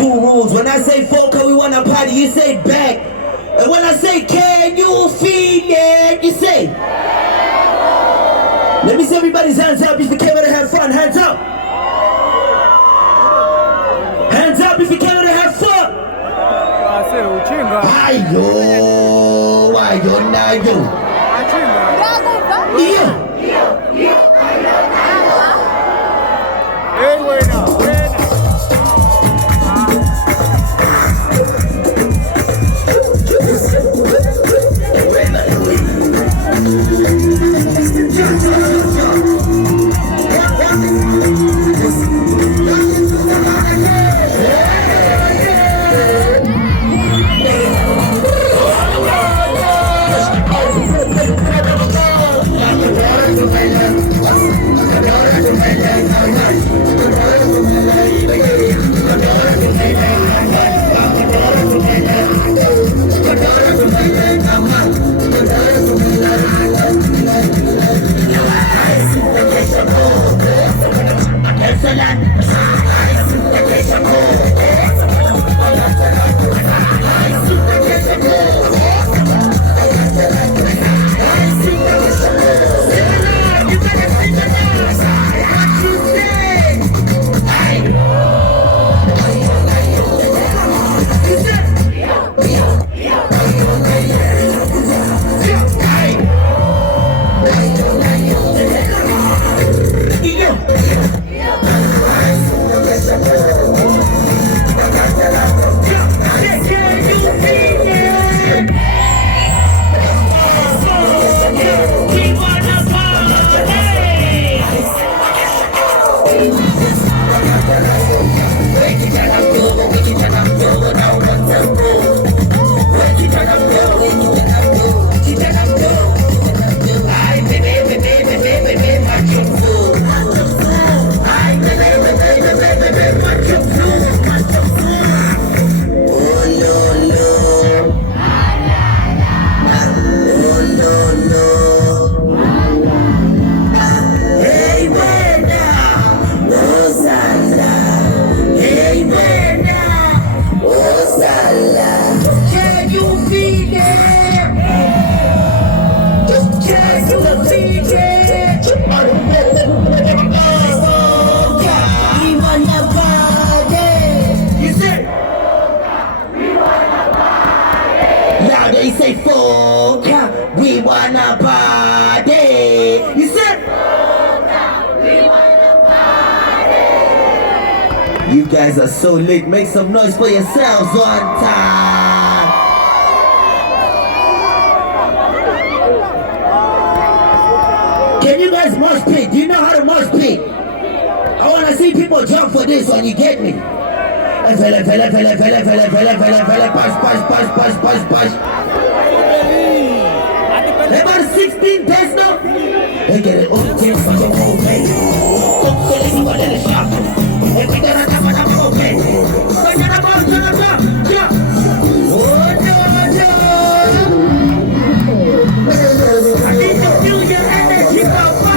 two rules. When I say Foca, we wanna party, you say back. And when I say can you feel it, you say. Let me see everybody's hands up if you came out to have fun. Hands up. Hands up if you came out to have fun. Ayo, nayo. Yeah. They say Foca, we wanna party. You said Foca, we wanna party. You guys are so lit. Make some noise for yourselves one time. Can you guys mosh pit? Do you know how to mosh pit? I wanna see people jump for this one. You get me? Fella, push. About 16 days now. They get it all the for the whole day. Don't tell anyone in the shop. If we got a tap, I'm okay. I need to feel your energy, papa.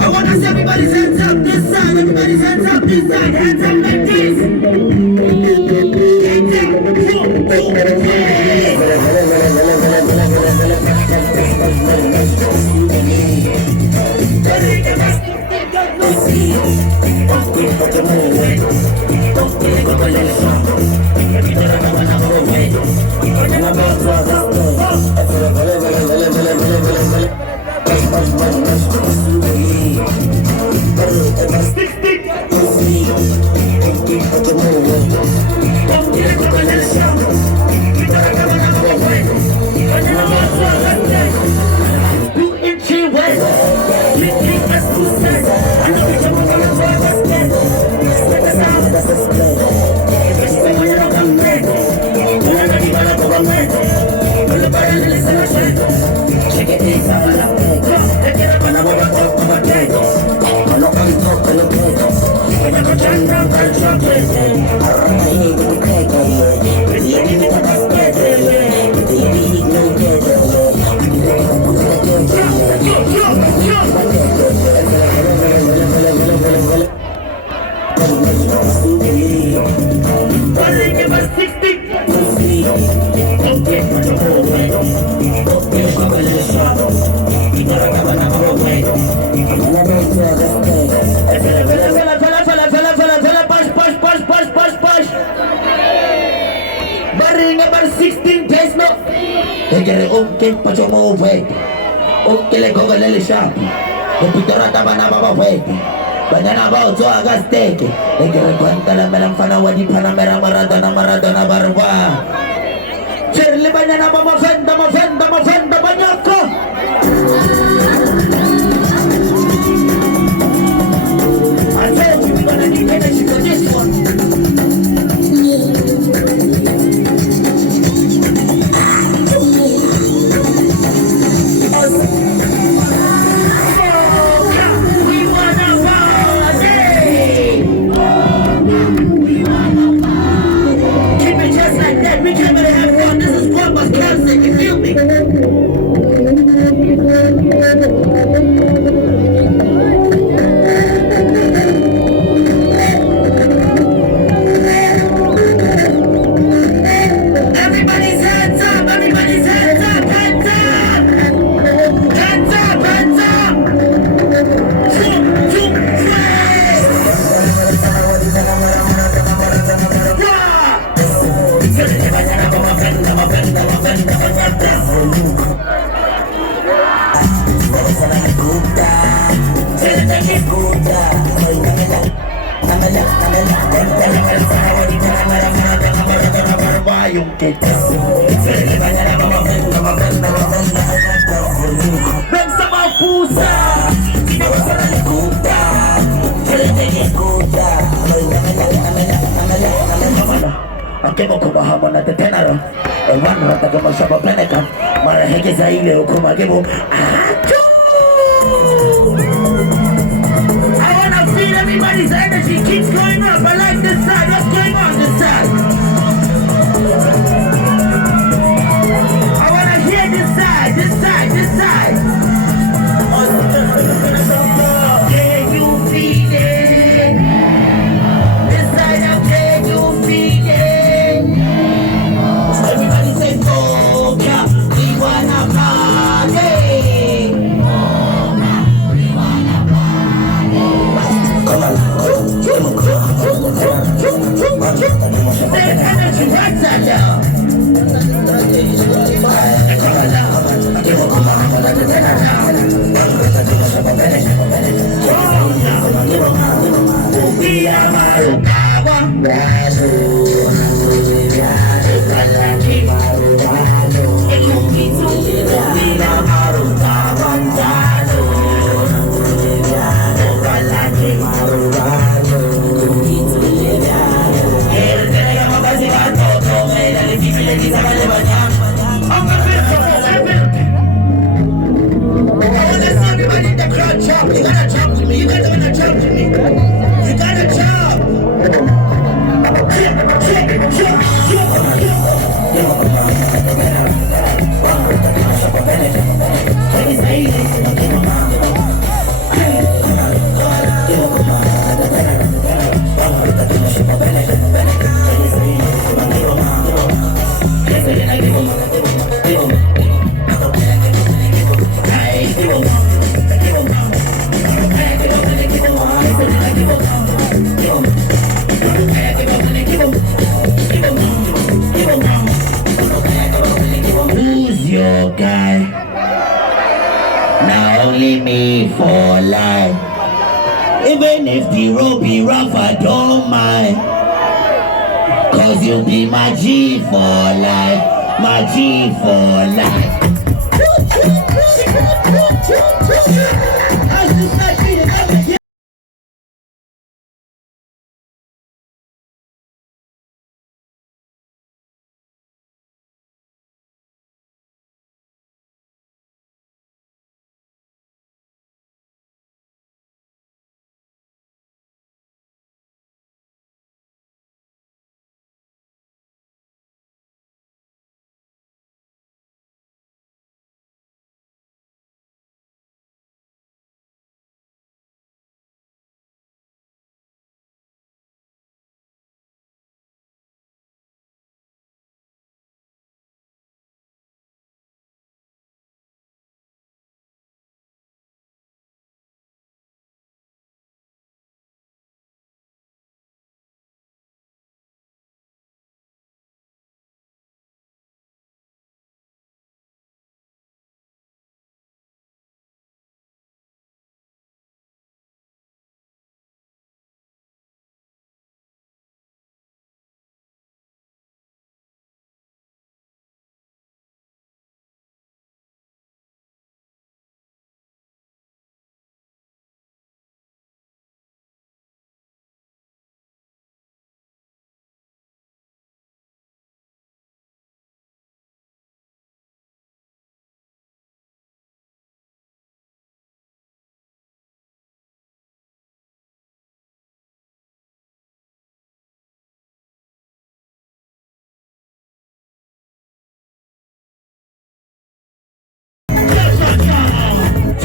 I want to see everybody's hands up this side, everybody's hands up this side, hands up like this. Stick. 16 days no. They get it okay, but you move away. Okay, let go a little shop. The Pitorata Banaba way. Banana about to Agasteke. They get a Quantana Melamfana when you Panamera Maradona Barba. Cherry Banana Mafenda Banyako. I told you we're gonna need energy for this one. Akemo kumahamo na tetenaro Ewana natagama shaba planeka Marahege za ile ukumagemo Acho I wanna feel everybody's energy keeps going up. I like this side. What's going on this side? I wanna hear this side. This side. Can you feel it? This side of can you feel it? Everybody say Foca, we wanna party. There's energy right side down. You gotta jump to me. You guys are gonna jump to me. You gotta jump. Who's your guy? Now only me for life. Even if the road be rough, I don't mind. Cause you be my G for life. My G for life.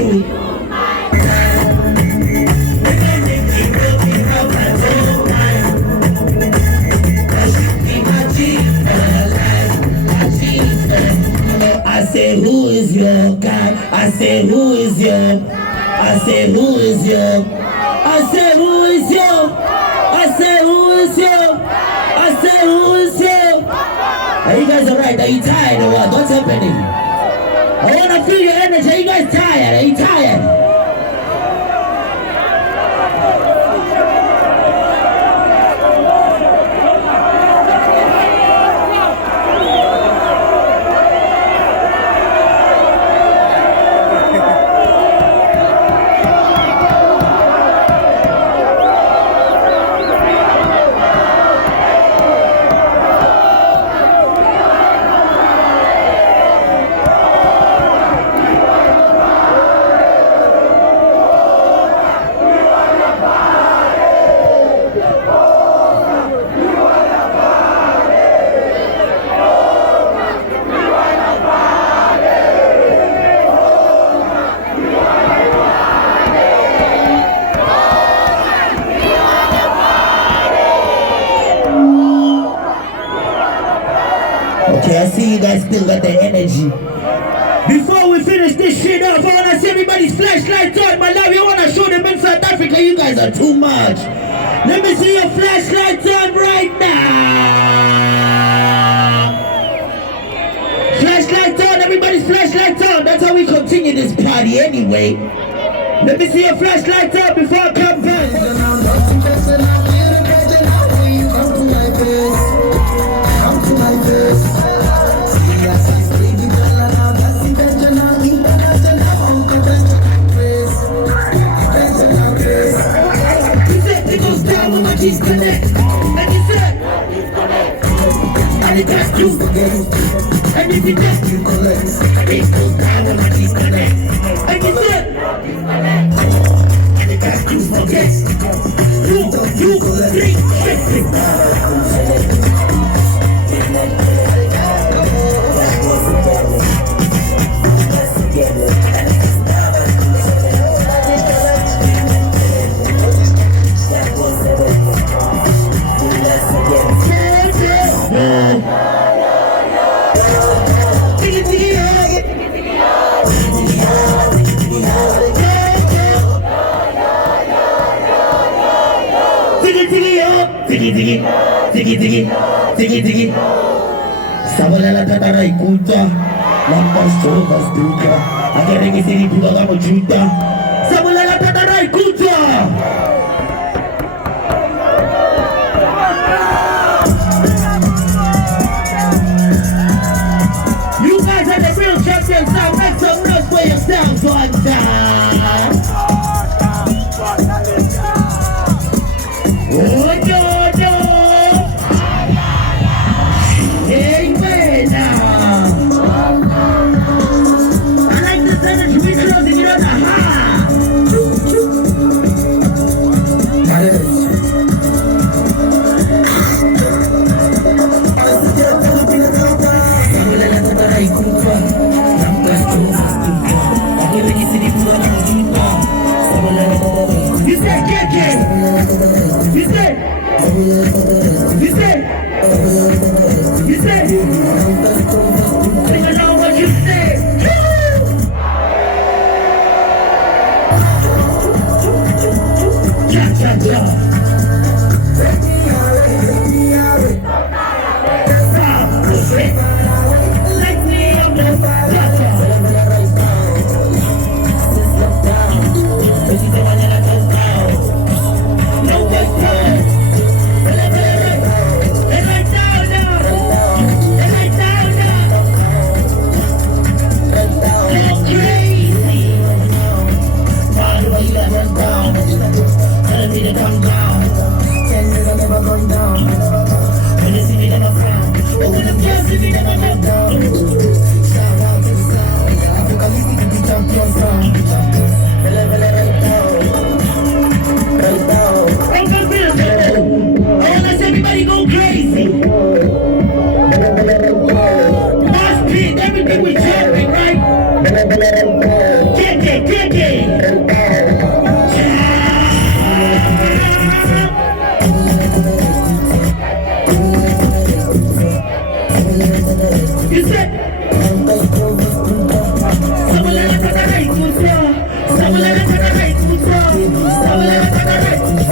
true. I say who is your God? I say who is your? I say who is your? I say who is your? I say who is your? I say who is your? Are you guys alright? Are you tired or what? What's happening? I wanna feel your energy. Are you guys tired? Are you tired? Okay, I see you guys still got the energy. Before we finish this shit up, I wanna see everybody's flashlights on. Malawi, I wanna show them in South Africa. You guys are too much. Let me see your flashlights on right now. Flashlights on, everybody's flashlights on. That's how we continue this party anyway. Let me see your flashlights on before I come back. Disconnect, and he said, and it has to, and if it has to collect, it goes down when I disconnect, and he said, and it has to forget, you, 3 Sabolela tatara ikuta Lampas chovas duka Agarenge siri puga kamo juta Sabolela tatara ikuta You guys are the real champions now. Make some noise for yourselves one time. Oh no, no. Hey, man. I like this energy. We closing it on the high. You said KK. You said. You said. You said. Sing along what you said. Cha cha cha. Like me, I'm the cha cha. Everything we jumping, right? Get You say, Samulela Tatara Ikusa, Samulela Tatara Ikusa, Samulela Tatara Ikusa.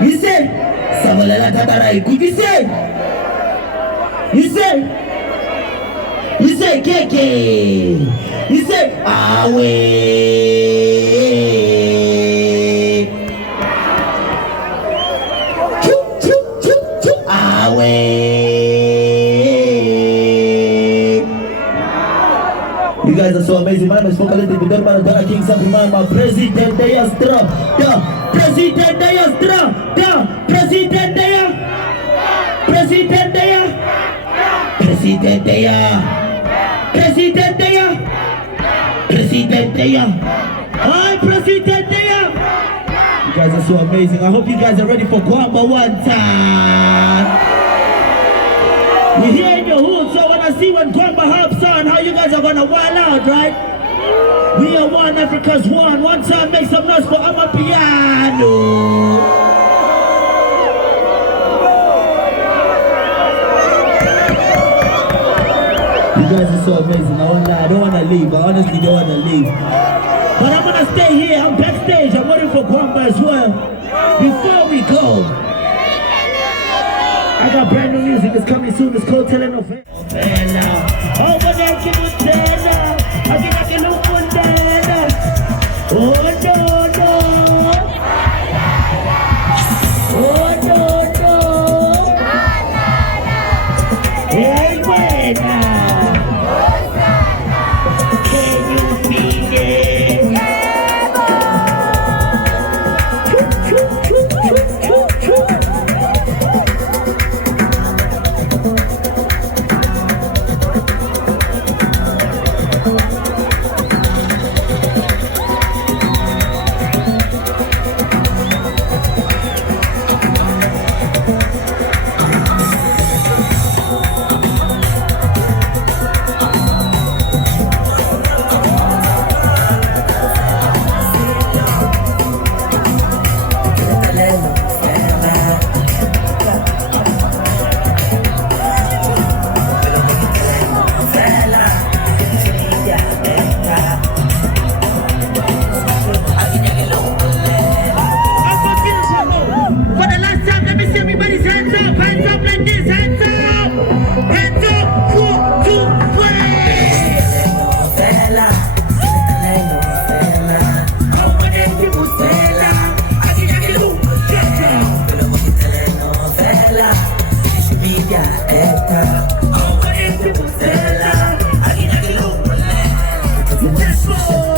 You say, Samuela Tatarai, could you say? You say, Keke. You say, Awe. Awe. You guys are so amazing. My name is Focalistic. We don't mind the King Samuel, my president. They are strong. President Diastra, President Dia, President Dia, President Dia, President Dia, President Dia, hi President Dia. You guys are so amazing. I hope you guys are ready for Guamba one time. We're here in your hood, so when I see when Guamba hops on, how you guys are gonna wild out, right? We are one, Africa's one. One time, make some noise for Amapiano. You guys are so amazing. I won't lie, I don't want to leave. I honestly don't want to leave. But I'm going to stay here. I'm backstage. I'm waiting for Guamba as well. Before we go, I got brand new music. It's coming soon. It's called Telenovela. Over there, Telenovela. I can look on there. Oh no no. Oh no no. Hey buena. Can you feel it? Let's go!